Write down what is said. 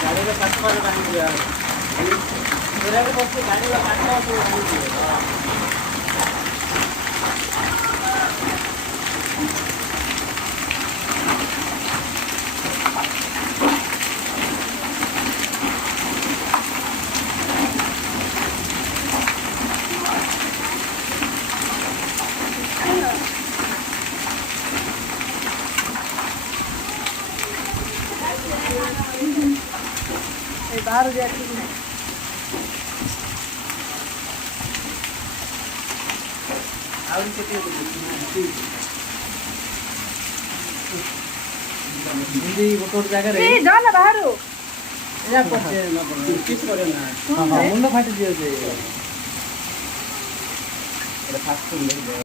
ଗାଡ଼ିର କାଠ ଫାଟ ଭାଙ୍ଗି ଦିଆ ଗାଡ଼ିର କାଠ ସବୁ ଭାଙ୍ଗି बाहर जाती है और हिंदी गोटे जगह रे ए जा ना बाहर या पछे ना किस करे ना मुंड फाटी दियो जे एटा फास्ट फूड